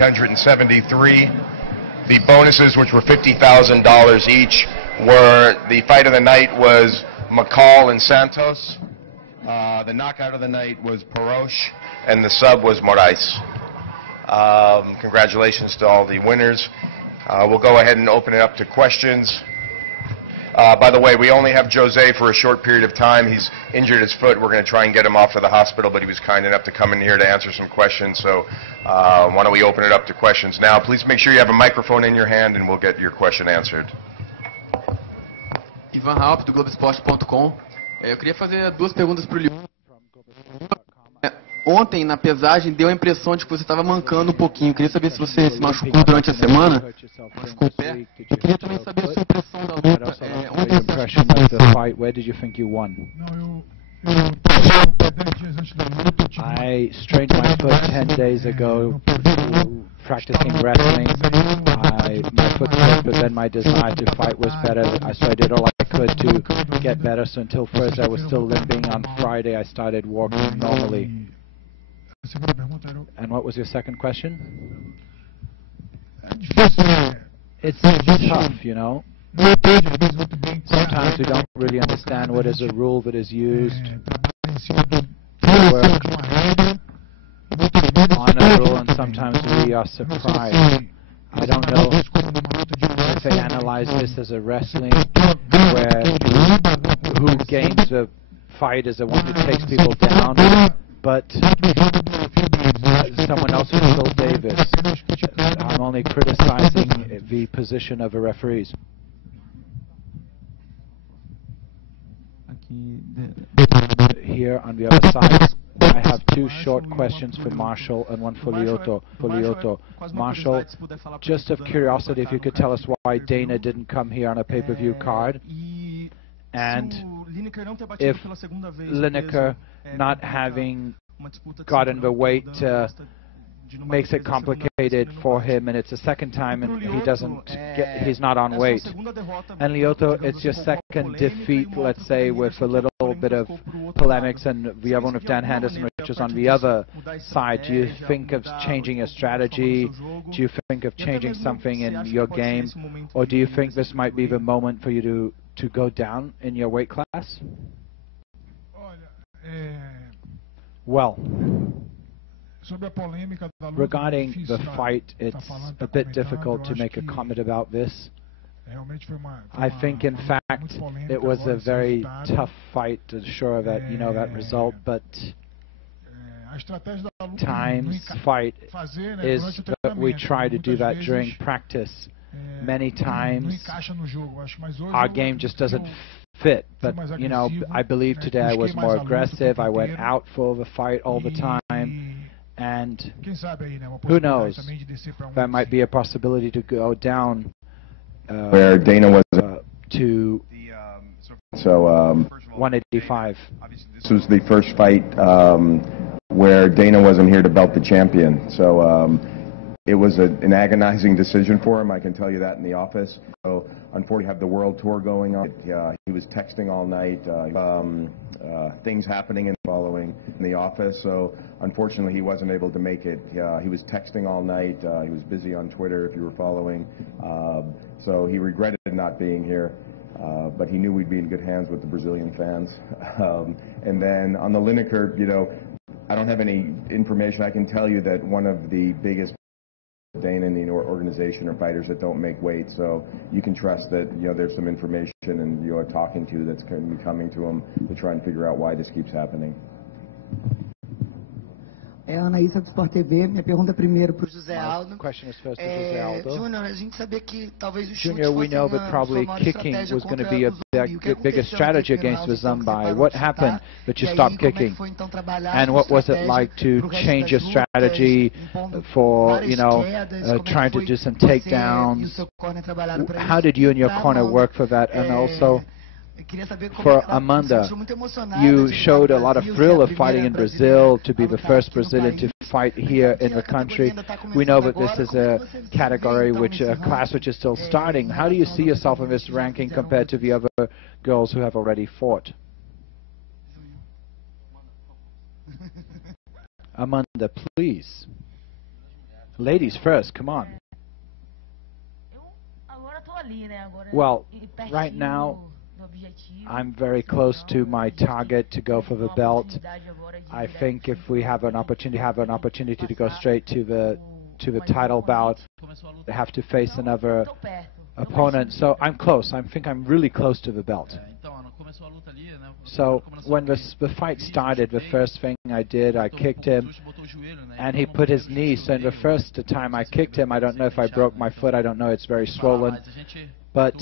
173. The bonuses, which were $50,000 each, were the fight of the night was McCall and Santos. The knockout of the night was Paroche, and the sub was Moraes. Congratulations to all the winners. We'll go ahead and open it up to questions. By the way, we only have Jose for a short period of time. He's injured his foot. We're going to try and get him off to the hospital, but he was kind enough to come in here to answer some questions. So why don't we open it up to questions now. Please make sure you have a microphone in your hand, and we'll get your question answered. Ivan Halp, do Globoesporte.com. Eu queria fazer duas perguntas para o Lio. Ontem, na pesagem, deu a impressão de que você estava mancando um pouquinho. Eu queria saber se você se machucou durante a semana, machucou o pé. E queria também saber a sua impressão da luta. Ontem Where did you think you won? I strained my foot 10 days ago practicing wrestling. My foot slipped, but then my desire to fight was better, so I did all I could to get better. So until Thursday I was still limping. On Friday I started walking normally. And what was your second question? It's tough, you know. Sometimes we don't really understand what is a rule that is used to work on a rule, and sometimes we are surprised. I don't know if they analyze this as a wrestling where who gains the fight is the one who takes people down, but someone else who killed Davis. I'm only criticizing the position of the referees. Here on the other side, I have two short questions for Marshall and one for Lyoto. Marshall, just of curiosity, if you could tell us why Dana didn't come here on a pay-per-view card, and if Lineker not having gotten the weight makes it complicated for him, and it's the second time and he's not on weight. And Lyoto, it's your second defeat, let's say, with a little bit of polemics, and the other one with Dan Henderson, which is on the other side. Do you think of changing your strategy? Do you think of changing something in your game? Or do you think this might be the moment for you to go down in your weight class? Well, regarding the fight, it's a bit difficult to make a comment about this. I think, in fact, it was a very tough fight to ensure that, you know, that result, but times fight is that we try to do that during practice. Many times our game just doesn't fit, but, you know, I believe today I was more aggressive. I went out for the fight all the time. And who knows, there might be a possibility to go down where Dana was to 185. This was the first fight where Dana wasn't here to belt the champion. So it was an agonizing decision for him, I can tell you that, in the office. So unfortunately, have the world tour going on. He was texting all night, things happening and following in the office. So unfortunately, he wasn't able to make it. He was texting all night. He was busy on Twitter, if you were following. So he regretted not being here. But he knew we'd be in good hands with the Brazilian fans. And then on the Lineker, you know, I don't have any information. I can tell you that one of the biggest Dana and the organization are fighters that don't make weight, so you can trust that, you know, there's some information and you are talking to that's going to be coming to them to try and figure out why this keeps happening. Anaísa do Sport TV, minha pergunta primeiro para o José Aldo. Question is first to José Aldo. Júnior, a gente sabia que talvez o chute Junior, we know that probably kicking was going to be a bigger strategy against the Zambai. What happened that you stopped kicking? And what was it like to change your strategy for, you know, trying to do some takedowns? How did you and your corner work for that? And also, for Amanda, you showed a lot of thrill of fighting in Brazil, to be the first Brazilian to fight here in the country. We know that this is a category, a class which is still starting. How do you see yourself in this ranking compared to the other girls who have already fought? Amanda, please. Ladies first, come on. Well, right now, I'm very close to my target to go for the belt. I think if we have an opportunity to go straight to the title bout, I have to face another opponent. So I'm close. I think I'm really close to the belt. So when the fight started, the first thing I did, I kicked him, and he put his knee. So in the first time I kicked him, I don't know if I broke my foot. I don't know. It's very swollen. But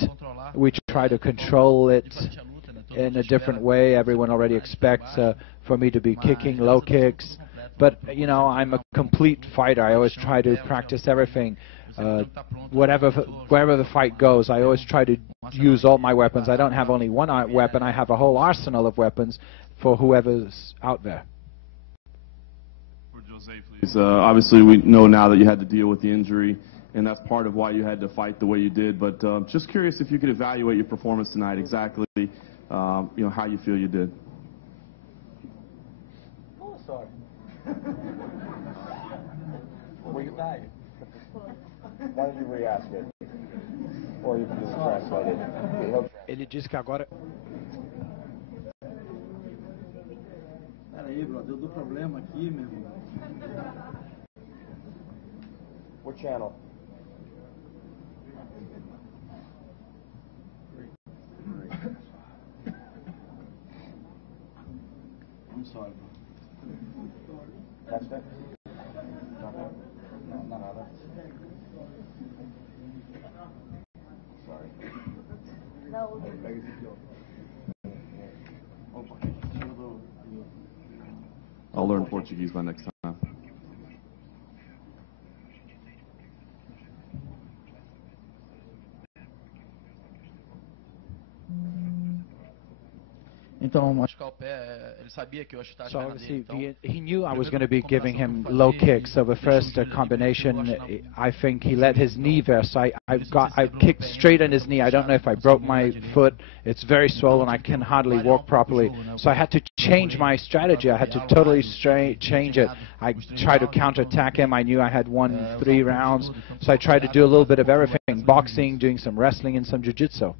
we try to control it in a different way. Everyone already expects for me to be kicking low kicks. But, you know, I'm a complete fighter. I always try to practice everything. Wherever the fight goes, I always try to use all my weapons. I don't have only one weapon. I have a whole arsenal of weapons for whoever's out there. For Jose, please. Obviously, we know now that you had to deal with the injury, and that's part of why you had to fight the way you did. But just curious if you could evaluate your performance tonight, exactly, you know, how you feel you did. Oh, sorry. Were you back? Why don't you re-ask it? Or you can just translate it. Ele disse que agora... Peraí, brother, eu dou problema aqui, meu irmão. What channel? I'm sorry, bro. Text it? No, not other. Sorry. I'll learn Portuguese by next time. Então, machucar o pé, ele sabia que eu ia chutar as So pernas dele. obviously he knew I was going to be giving him low kicks. So the first combination, I think he let his knee there. So I kicked straight on his knee. I don't know if I broke my foot. It's very swollen. I can hardly walk properly. So I had to change my strategy. I had to totally change it. I tried to counterattack him. I knew I had won 3 rounds. So I tried to do a little bit of everything: boxing, doing some wrestling, and some jiu-jitsu.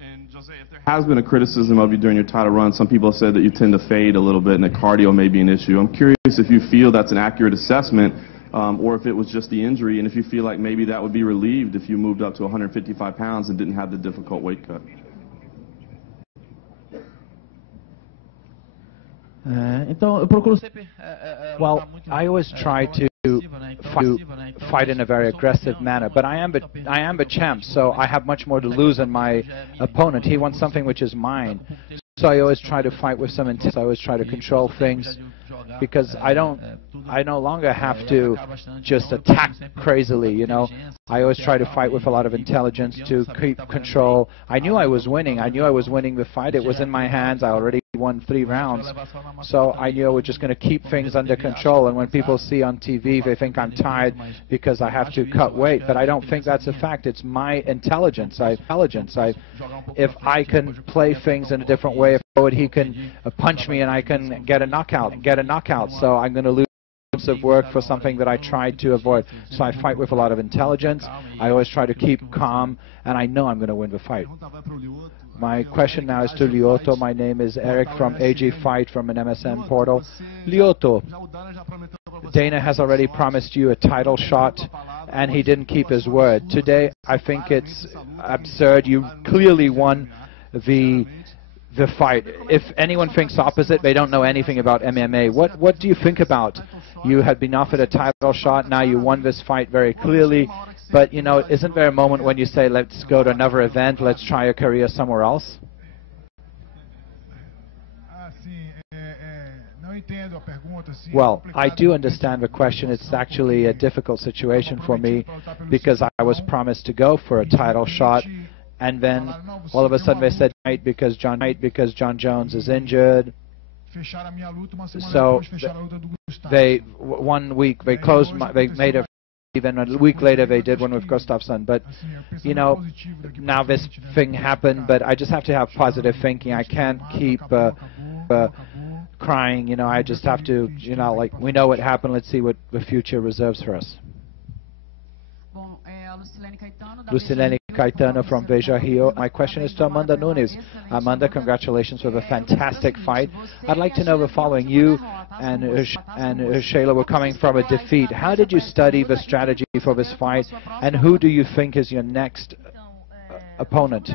And Jose, if there has been a criticism of you during your title run, some people have said that you tend to fade a little bit and that cardio may be an issue. I'm curious if you feel that's an accurate assessment, or if it was just the injury, and if you feel like maybe that would be relieved if you moved up to 155 pounds and didn't have the difficult weight cut. Então, eu procuro sempre. Well, I always try to fight in a very aggressive manner, but I am the champ, so I have much more to lose than my opponent. He wants something which is mine, so I always try to fight with some intent. I always try to control things, because I no longer have to just attack crazily, you know. I always try to fight with a lot of intelligence to keep control. I knew I was winning. I knew I was winning the fight. It was in my hands. I already won 3 rounds. So I knew I was just going to keep things under control. And when people see on TV, they think I'm tired because I have to cut weight. But I don't think that's a fact. It's my intelligence. If I can play things in a different way, if he can punch me and I can get a knockout. So I'm going to lose of work for something that I tried to avoid. So I fight with a lot of intelligence. I always try to keep calm, and I know I'm going to win the fight. My question now is to Lyoto. My name is Eric from AG Fight from an MSN portal. Lyoto, Dana has already promised you a title shot, and he didn't keep his word. Today, I think it's absurd. You clearly won the fight. If anyone thinks opposite, they don't know anything about MMA. What do you think about? You had been offered a title shot, now you won this fight very clearly, but, you know, isn't there a moment when you say, let's go to another event, let's try a career somewhere else? Well, I do understand the question. It's actually a difficult situation for me, because I was promised to go for a title shot, and then all of a sudden they said because John Jones is injured. So one week they closed. They made a. Then a week later they did one with Gustafsson. But you know, now this thing happened. But I just have to have positive thinking. I can't keep crying. You know, I just have to. You know, like, we know what happened. Let's see what the future reserves for us. Lucilene Caetano from Veja Rio. My question is to Amanda Nunes. Amanda, congratulations for the fantastic fight. I'd like to know the following. You and Shayla were coming from a defeat. How did you study the strategy for this fight, and who do you think is your next opponent?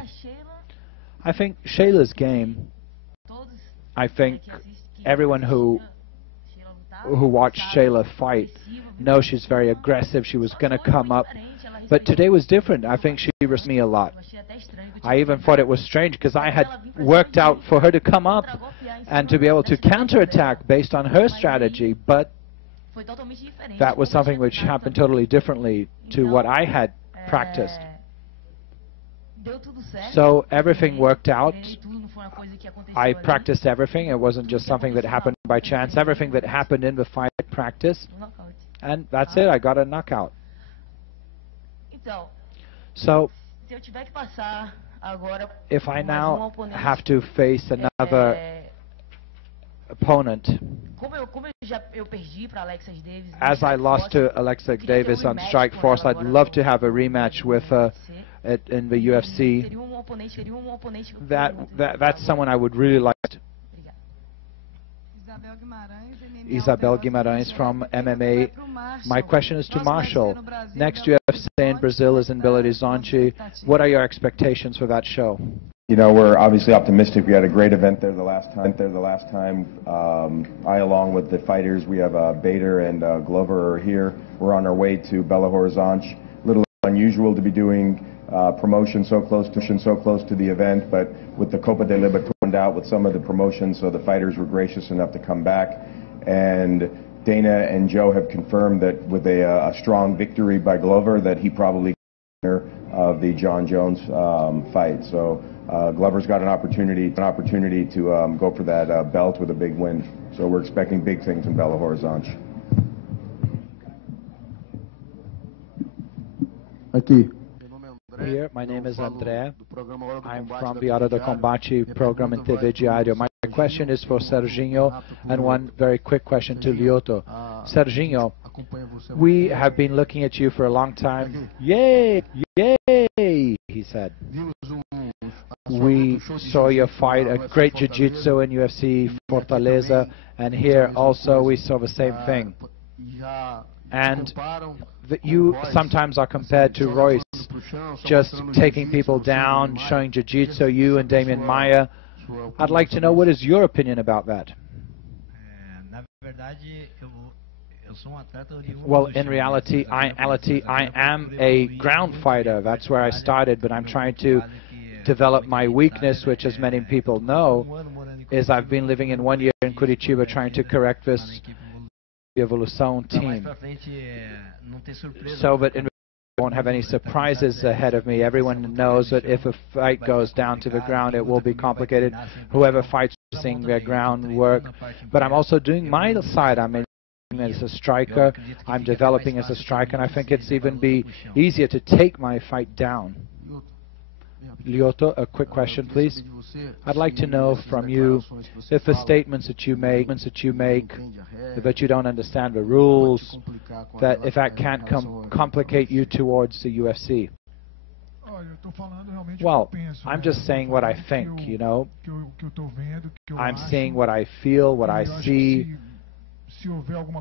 I think Shayla's game, I think everyone who watched Shayla fight knows she's very aggressive. She was going to come up. But today was different. I think she risked me a lot. I even thought it was strange because I had worked out for her to come up and to be able to counterattack based on her strategy. But that was something which happened totally differently to what I had practiced. So everything worked out. I practiced everything. It wasn't just something that happened by chance. Everything that happened in the fight I practiced. And that's it. I got a knockout. So if I now have to face another opponent, as I lost to Alexa Davis on Strikeforce, I'd love to have a rematch with her in the UFC. That's someone I would really like. Isabel Guimarães from MMA. My question is to Marshall. Next UFC in Brazil is in Belo Horizonte. What are your expectations for that show? You know, we're obviously optimistic. We had a great event there the last time. I, along with the fighters, we have Bader and Glover are here. We're on our way to Belo Horizonte. A little unusual to be doing promotion so close to the event, but with the Copa de Libertadores out with some of the promotions, so the fighters were gracious enough to come back. And Dana and Joe have confirmed that with a strong victory by Glover, that he probably winner of the John Jones fight. So Glover's got an opportunity to go for that belt with a big win. So we're expecting big things in Belo Horizonte. Aqui. Here, my name is André. I'm from the Hora do Combate program in TV Diário. My question is for Serginho, and one very quick question to Lyoto. Serginho, we have been looking at you for a long time. Yay! Yay! He said. We saw your fight, a great Jiu-Jitsu in UFC Fortaleza, and here also we saw the same thing. And you sometimes are compared to Royce, just taking people down, showing Jiu-Jitsu, you and Damian Maia. I'd like to know, what is your opinion about that? Well, in reality, I am a ground fighter. That's where I started, but I'm trying to develop my weakness, which, as many people know, is I've been living in 1 year in Curitiba trying to correct this Evolução team. So that I won't have any surprises ahead of me. Everyone knows that if a fight goes down to the ground, it will be complicated. Whoever fights seeing their groundwork. But I'm also doing my side. I'm as a striker. I'm developing as a striker, and I think it's even be easier to take my fight down. Lyoto, a quick question, please. I'd like to know from you if the statements that you make, that you don't understand the rules, that if that can't complicate you towards the UFC. Well, I'm just saying what I think, you know. I'm seeing what I feel, what I see.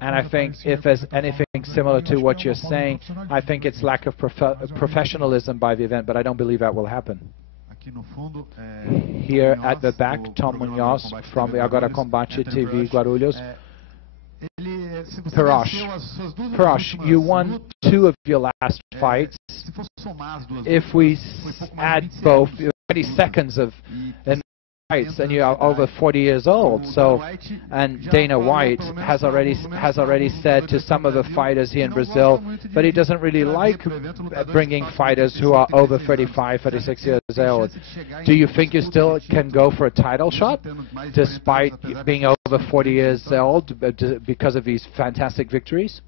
And I think if there's anything similar to what you're saying, I think it's lack of professionalism by the event, but I don't believe that will happen. Here at the back, Tom Munoz from the Agora Combate TV Guarulhos. Parash, you won 2 of your last fights. If we add both 20 seconds of fights, and you are over 40 years old. So, and Dana White has already said to some of the fighters here in Brazil that he doesn't really like bringing fighters who are over 35, 36 years old. Do you think you still can go for a title shot despite being over 40 years old because of these fantastic victories?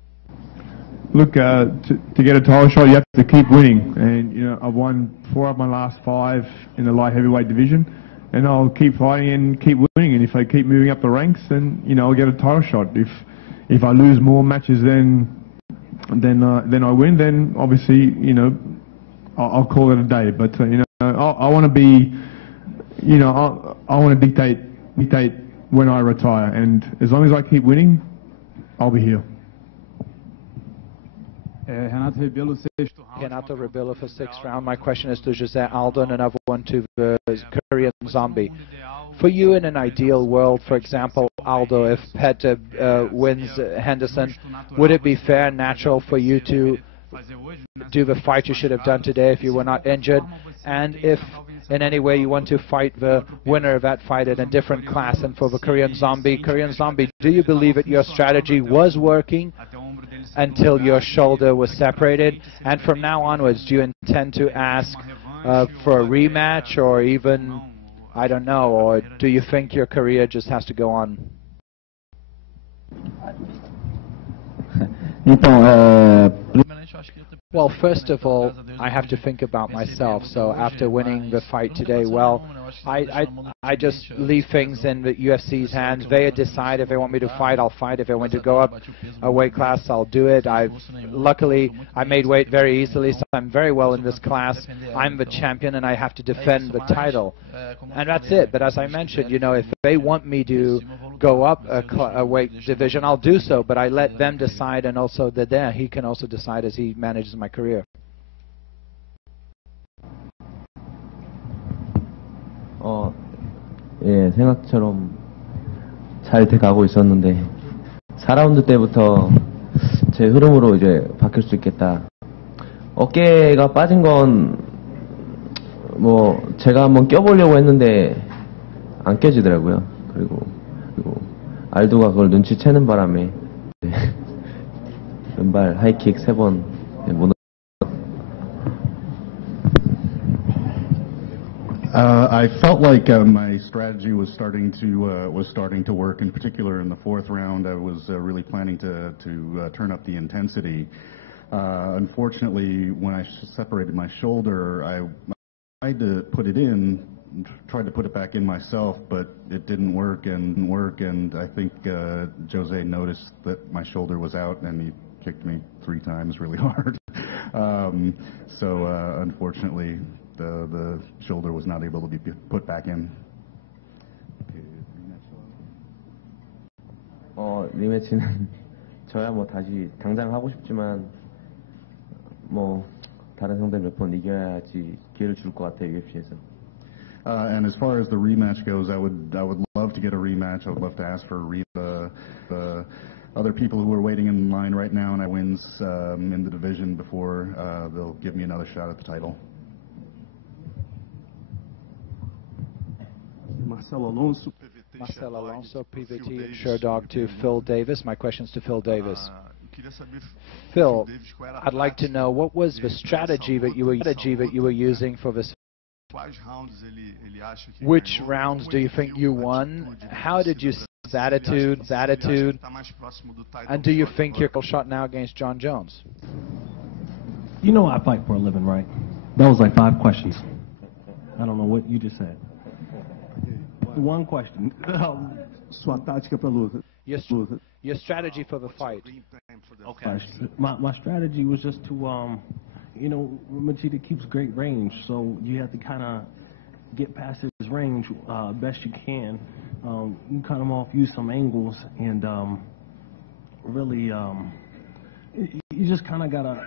Look, to get a title shot, you have to keep winning, and you know, I've won 4 of my last 5 in the light heavyweight division. And I'll keep fighting and keep winning, and if I keep moving up the ranks, then you know I'll get a title shot. If I lose more matches than then I win. Then obviously, you know, I'll call it a day. But you know, I want to be, you know, I want to dictate when I retire. And as long as I keep winning, I'll be here. Renato Rebelo for sixth round. My question is to Jose Aldo, and another one to the Korean Zombie. For you, in an ideal world, for example, Aldo, if Petr wins Henderson, would it be fair and natural for you to do the fight you should have done today if you were not injured? And if in any way you want to fight the winner of that fight in a different class? And for the Korean Zombie, do you believe that your strategy was working until your shoulder was separated? And from now onwards, do you intend to ask for a rematch, or even, I don't know, or do you think your career just has to go on? Well, first of all, I have to think about myself. So after winning the fight today, well, I just leave things in the UFC's hands. They decide if they want me to fight, I'll fight. If they want to go up a weight class, I'll do it. Luckily, I made weight very easily, so I'm very well in this class. I'm the champion, and I have to defend the title. And that's it. But as I mentioned, you know, if they want me to go up a weight division, I'll do so. But I let them decide, and also he can also decide as he manages my career. 예, 생각처럼 잘 돼가고 있었는데 4라운드 때부터 제 흐름으로 이제 바뀔 수 있겠다. 어깨가 빠진 건 뭐 제가 한번 껴보려고 했는데 안 껴지더라고요. 그리고 알도가 그걸 눈치채는 바람에 왼발 하이킥 3번 못. I felt like my strategy was starting to work. In particular, in the fourth round, I was really planning to turn up the intensity. Unfortunately, when I separated my shoulder, I tried to put it back in myself, but it didn't work. And I think Jose noticed that my shoulder was out, and he kicked me 3 times really hard. So unfortunately, the shoulder was not able to be put back in. 리매치는 저야 뭐 다시 당장 하고 싶지만 뭐 다른 상대 몇 번 이겨야지 기회를 줄 것 같아요, UFC에서. And as far as the rematch goes, I would love to get a rematch. I would love to ask for the other people who are waiting in line right now, and I wins in the division before they'll give me another shot at the title. Marcelo Alonso, PVT, and Sherdog to Phil Davis. My question's to Phil Davis. Phil, I'd like to know, what was the strategy that you were using for this? Which rounds do you think you won? How did you see his attitude? And do you think you're shot now against John Jones? You know I fight for a living, right? That was like 5 questions. I don't know what you just said. One question. Sua tática para luta. Your strategy for the fight. Okay. My strategy was just to, you know, Machida keeps great range, so you have to kind of get past his range best you can. You cut him off, use some angles, and really, you just kind of got to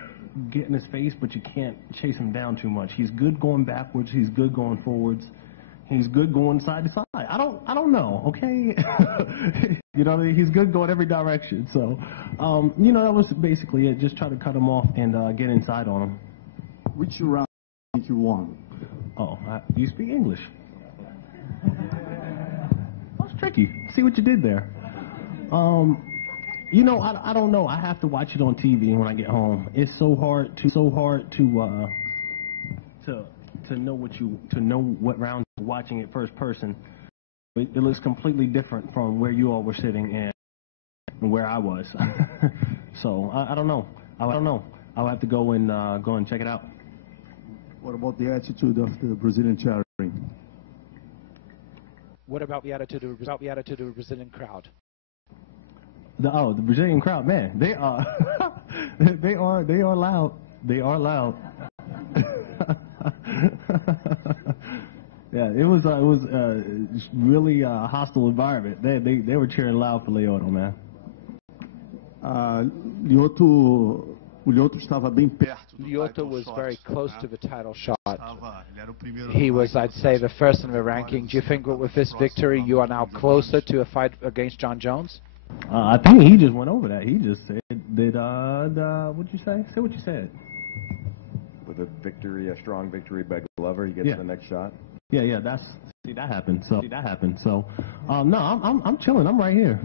get in his face, but you can't chase him down too much. He's good going backwards. He's good going forwards. He's good going side to side. I don't know, okay? You know, he's good going every direction. So, you know, that was basically it. Just try to cut him off and get inside on him. Which round do you think you won? Oh, you speak English. That's tricky. See what you did there. You know, I don't know. I have to watch it on TV when I get home. It's so hard to know what round you're watching it first person. It looks completely different from where you all were sitting and where I was. So I don't know. I'll have to go and check it out. What about the attitude of the Brazilian cheering? What about the attitude of the Brazilian crowd? The Brazilian crowd, man, they are they are loud. They are loud. Yeah, it was really hostile environment. They were cheering loud for Lyoto, man. Lyoto estava bem perto. Lyoto was very close to the title shot. He was, I'd say, the first in the ranking. Do you think with this victory you are now closer to a fight against John Jones? I think he just went over that. He just said that, what'd you say? Say what you said. With a victory, a strong victory by Glover, he gets the next shot. Yeah, that happened. So, no, I'm chilling. I'm right here.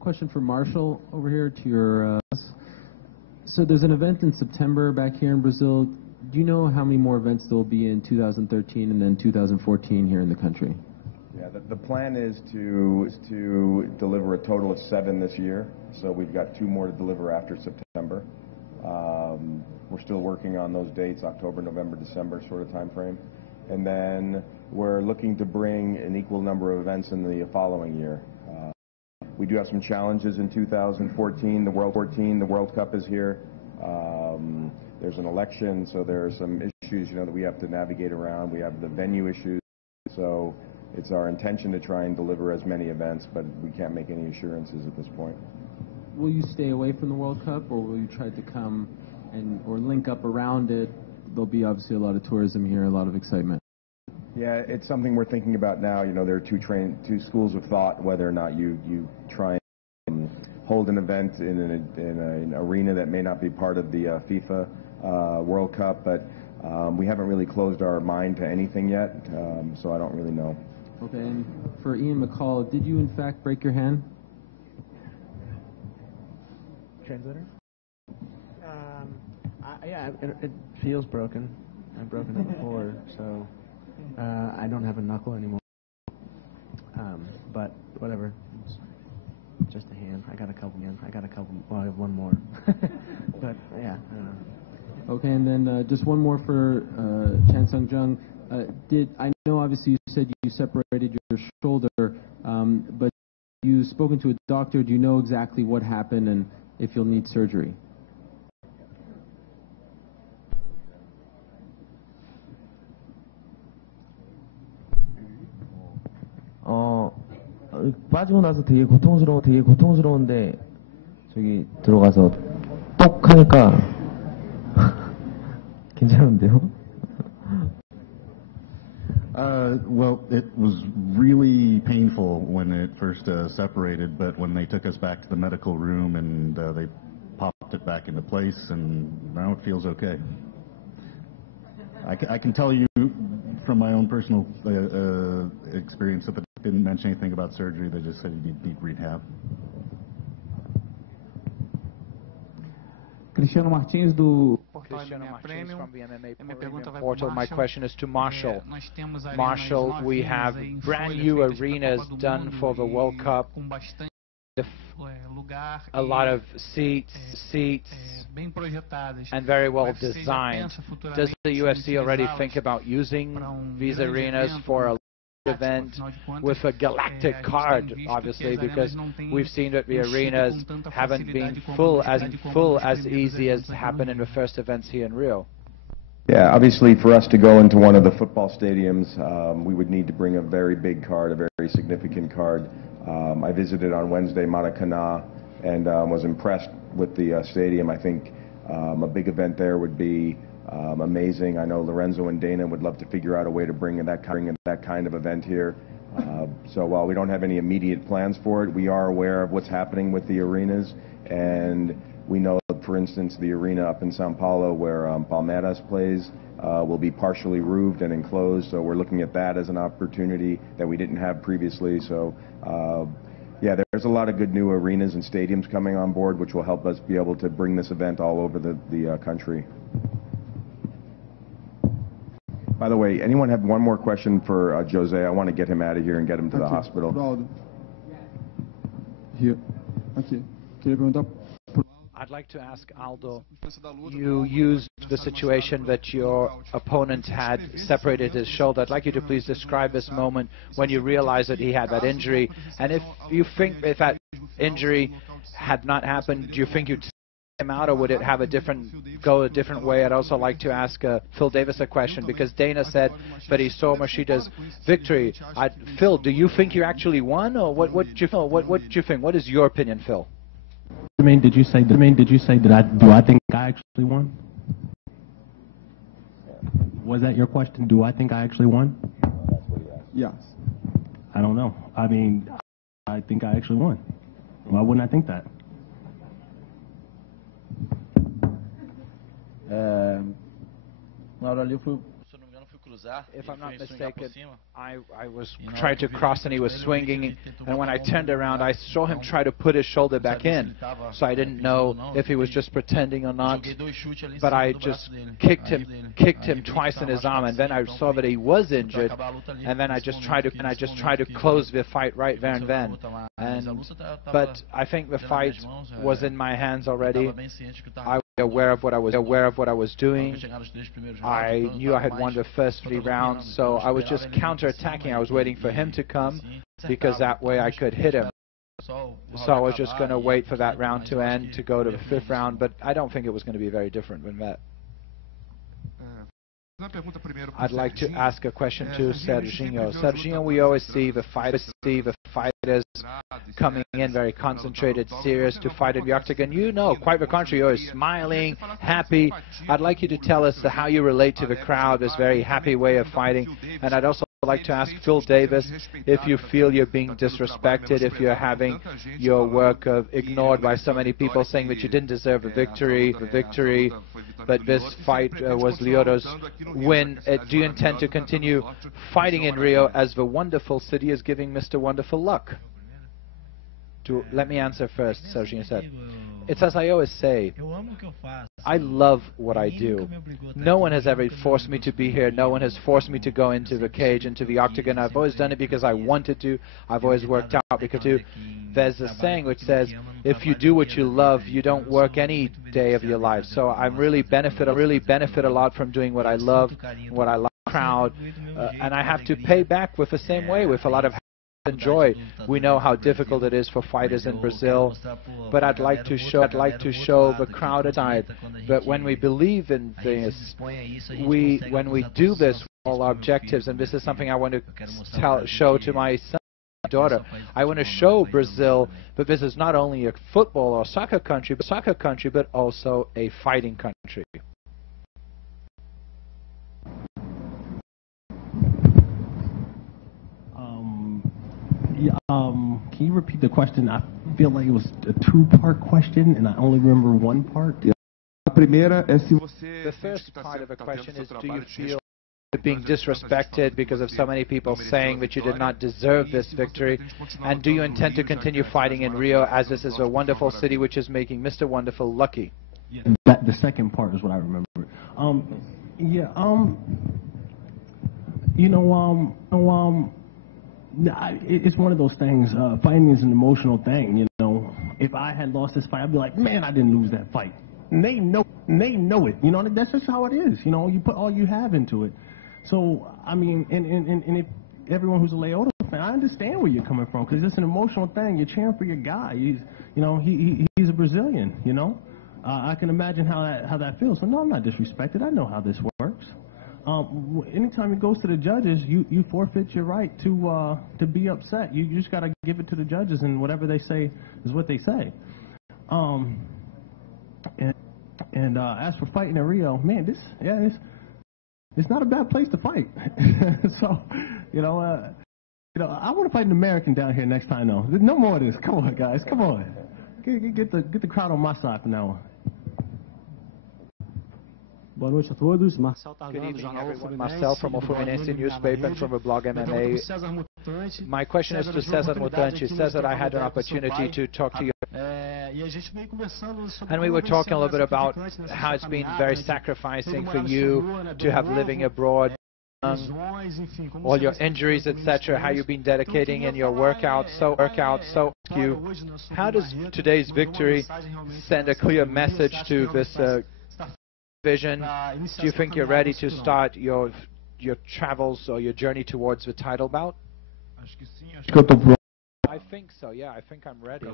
Question for Marshall over here to your. So there's an event in September back here in Brazil. Do you know how many more events there will be in 2013 and then 2014 here in the country? Yeah, the plan is to deliver a total of 7 this year. So we've got 2 more to deliver after September. We're still working on those dates, October, November, December sort of time frame. And then we're looking to bring an equal number of events in the following year. We do have some challenges in 2014. The World Cup is here. There's an election, so there are some issues, that we have to navigate around. We have the venue issues. So it's our intention to try and deliver as many events, but we can't make any assurances at this point. Will you stay away from the World Cup, or will you try to come or link up around it? There'll be obviously a lot of tourism here, a lot of excitement. Yeah, it's something we're thinking about now. There are two schools of thought, whether or not you try and hold an event in an arena that may not be part of the FIFA World Cup, but we haven't really closed our mind to anything yet, so I don't really know. Okay, and for Ian McCall, did you in fact break your hand? Translator? Yeah, it feels broken. I've broken it before, so I don't have a knuckle anymore. But whatever, it's just a hand. I got a couple. Well, I have one more. But yeah, I don't know. Okay, and then just one more for Chan Sung Jung. I know obviously you said you separated your shoulder, but you've spoken to a doctor. Do you know exactly what happened and if you'll need surgery? 빠지고 나서 되게 고통스러운데 저기 들어가서 똑 하니까 괜찮은데요? Well, it was really painful when it first separated, but when they took us back to the medical room and they popped it back into place, and now it feels okay. I can tell you from my own personal experience that they didn't mention anything about surgery. They just said you need rehab. Cristiano Martins from the MMA Premium Portal. My question is to Marshall. Marshall, we have brand new arenas done for the World Cup. A lot of seats, and very well designed. Does the UFC already think about using these arenas for a event with a galactic card, obviously, because we've seen that the arenas haven't been full as easy as happened in the first events here in Rio? Yeah, obviously for us to go into one of the football stadiums, we would need to bring a very big card, a very significant card. I visited on Wednesday Maracanã and was impressed with the stadium. I think a big event there would be amazing. I know Lorenzo and Dana would love to figure out a way to bring that kind of event here. So while we don't have any immediate plans for it, we are aware of what's happening with the arenas, and we know, for instance, the arena up in Sao Paulo where Palmeiras plays will be partially roofed and enclosed, so we're looking at that as an opportunity that we didn't have previously. So yeah, there's a lot of good new arenas and stadiums coming on board, which will help us be able to bring this event all over the country. By the way, anyone have one more question for Jose? I want to get him out of here and get him to the hospital. Aldo. Here. Okay. I'd like to ask Aldo, you used the situation that your opponent had separated his shoulder. I'd like you to please describe this moment when you realized that he had that injury, and if you think if that injury had not happened, do you think you'd him out, or would it have a different way? I'd also like to ask Phil Davis a question, because Dana said that he saw Mashida's victory. Phil, do you think you actually won, or what do you think? What is your opinion, Phil? Did you say that do I think I actually won? Was that your question? Do I think I actually won? Yes. I don't know. I mean, I think I actually won. Why wouldn't I think that? Na hora ali eu fui, se eu não me engano, fui cruzar. If I'm not mistaken, I was trying to cross and he was swinging, and when I turned around I saw him try to put his shoulder back in, so I didn't know if he was just pretending or not, but I just kicked him twice in his arm, and then I saw that he was injured, and then I just tried to close the fight right there and then. But I think the fight was in my hands already. I was aware of what I was doing. I knew I had won the first 3 rounds, so I was just counter-attacking. I was waiting for him to come, because that way I could hit him. So I was just going to wait for that round to end to go to the 5th round, but I don't think it was going to be very different than that. I'd like to ask a question to Serginho. Serginho, we always see the fighters coming in very concentrated, serious to fight in the octagon. You know, quite the contrary, you're always smiling, happy. I'd like you to tell us how you relate to the crowd, this very happy way of fighting. And I'd also like to ask Phil Davis if you feel you're being disrespected, if you're having your work ignored by so many people saying that you didn't deserve the victory, but this fight was Lyoto's win. Do you intend to continue fighting in Rio, as the wonderful city is giving Mr. Wonderful luck? Let me answer first, Serginho said. It's as I always say, I love what I do. No one has ever forced me to be here. No one has forced me to go into the cage, into the octagon. I've always done it because I wanted to. I've always worked out because there's a saying which says, if you do what you love, you don't work any day of your life. So I really benefit a lot from doing what I love, what I like, crowd, and I have to pay back with the same way, with a lot of joy. We know how difficult it is for fighters in Brazil, but I'd like to show the crowd aside. But when we believe in this, when we do this, all our objectives, and this is something I want to show to my son, my daughter. I want to show Brazil that this is not only a football or soccer country, but also a fighting country. Can you repeat the question? I feel like it was a 2-part question, and I only remember 1 part. The first part of the question is, do you feel being disrespected because of so many people saying that you did not deserve this victory? And do you intend to continue fighting in Rio, as this is a wonderful city which is making Mr. Wonderful lucky? The second part is what I remember. It's one of those things. Fighting is an emotional thing, you know. If I had lost this fight, I'd be like, man, I didn't lose that fight. And they know it. You know, that's just how it is. You know, you put all you have into it. So, I mean, and if everyone who's a Lyoto fan, I understand where you're coming from, because it's an emotional thing. You're cheering for your guy. He's a Brazilian, you know. I can imagine how that feels. So, no, I'm not disrespected. I know how this works. Anytime it goes to the judges, you forfeit your right to be upset. You just got to give it to the judges, and whatever they say is what they say. As for fighting in Rio, man, it's not a bad place to fight. So, I want to fight an American down here next time, though. No more of this. Come on, guys. Come on. Get the crowd on my side from now on. Boa noite a todos. Good evening, everyone. Marcel from o Fluminense newspaper and from the blog MMA. My question is to Cesar Mutante. Cesar, I had an opportunity to talk to you. And we were talking a little bit about how it's been very sacrificing for you to have living abroad, all your injuries, etc., how you've been dedicating in your workouts. So how does today's victory send a clear message to this division? Do you think you're ready to start your travels or your journey towards the title bout? I think so, yeah. I think I'm ready.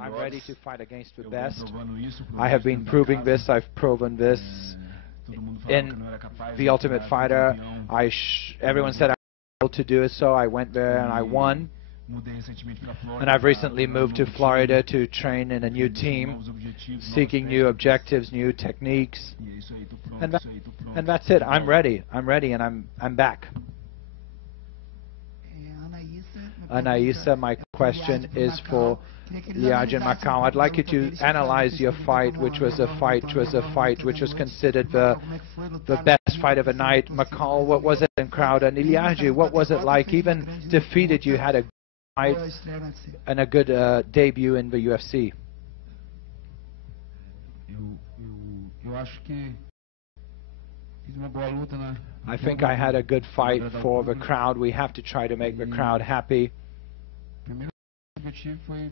I'm ready to fight against the best. I have been proving this. I've proven this in The Ultimate Fighter. Everyone said I was able to do it, so I went there and I won. And I've recently moved to Florida to train in a new team, seeking new objectives, new techniques. And that's it. I'm ready. I'm ready, and I'm back. Anaísa, my question is for Liage and Macau. I'd like you to analyze your fight, which was a fight which was considered the best fight of the night. Macau, what was it in crowd? And Liage, what was it like? Even defeated, you had a good fight and a good debut in the UFC. I think I had a good fight for the crowd. We have to try to make the crowd happy.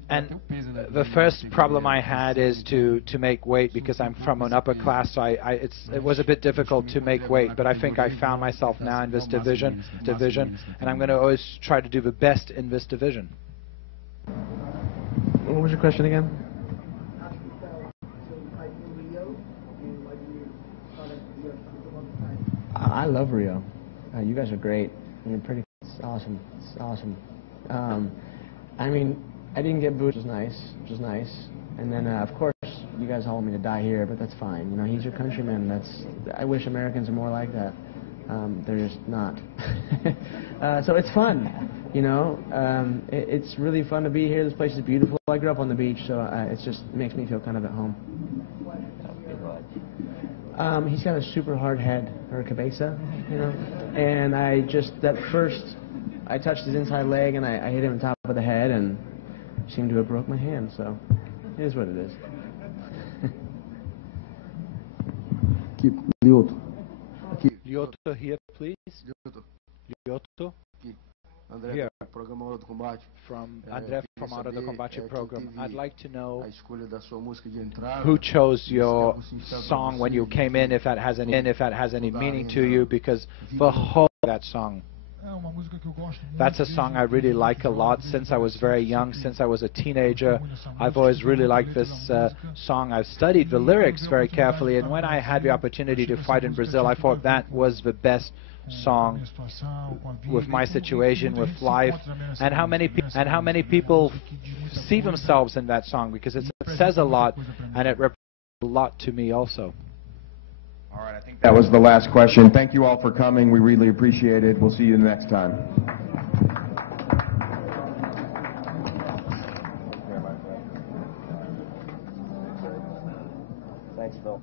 And the first problem I had is to make weight, because I'm from an upper class, so it was a bit difficult to make weight, but I think I found myself now in this division, and I'm going to always try to do the best in this division. What was your question again? I love Rio. You guys are great. You're pretty. It's awesome. It's awesome. I mean, I didn't get booed, which was nice. And then, of course, you guys all want me to die here, but that's fine. You know, he's your countryman. I wish Americans were more like that. They're just not. So it's fun. You know, it's really fun to be here. This place is beautiful. I grew up on the beach, so it just makes me feel kind of at home. He's got a super hard head, or a cabeza, you know, and I touched his inside leg and I hit him on top of the head and seemed to have broke my hand, so it is what it is. Lyoto here, please. Lyoto. Here. From André from Hora do Combate program. I'd like to know who chose your song when you came in, if that has any meaning to you, because the whole of that song, that's a song I really like a lot since I was very young, since I was a teenager. I've always really liked this song. I've studied the lyrics very carefully, and when I had the opportunity to fight in Brazil, I thought that was the best song with my situation, with life, and how many people see themselves in that song, because it says a lot and it represents a lot to me also. All right, I think that was the last question. Thank you all for coming. We really appreciate it. We'll see you next time. Thanks, Phil.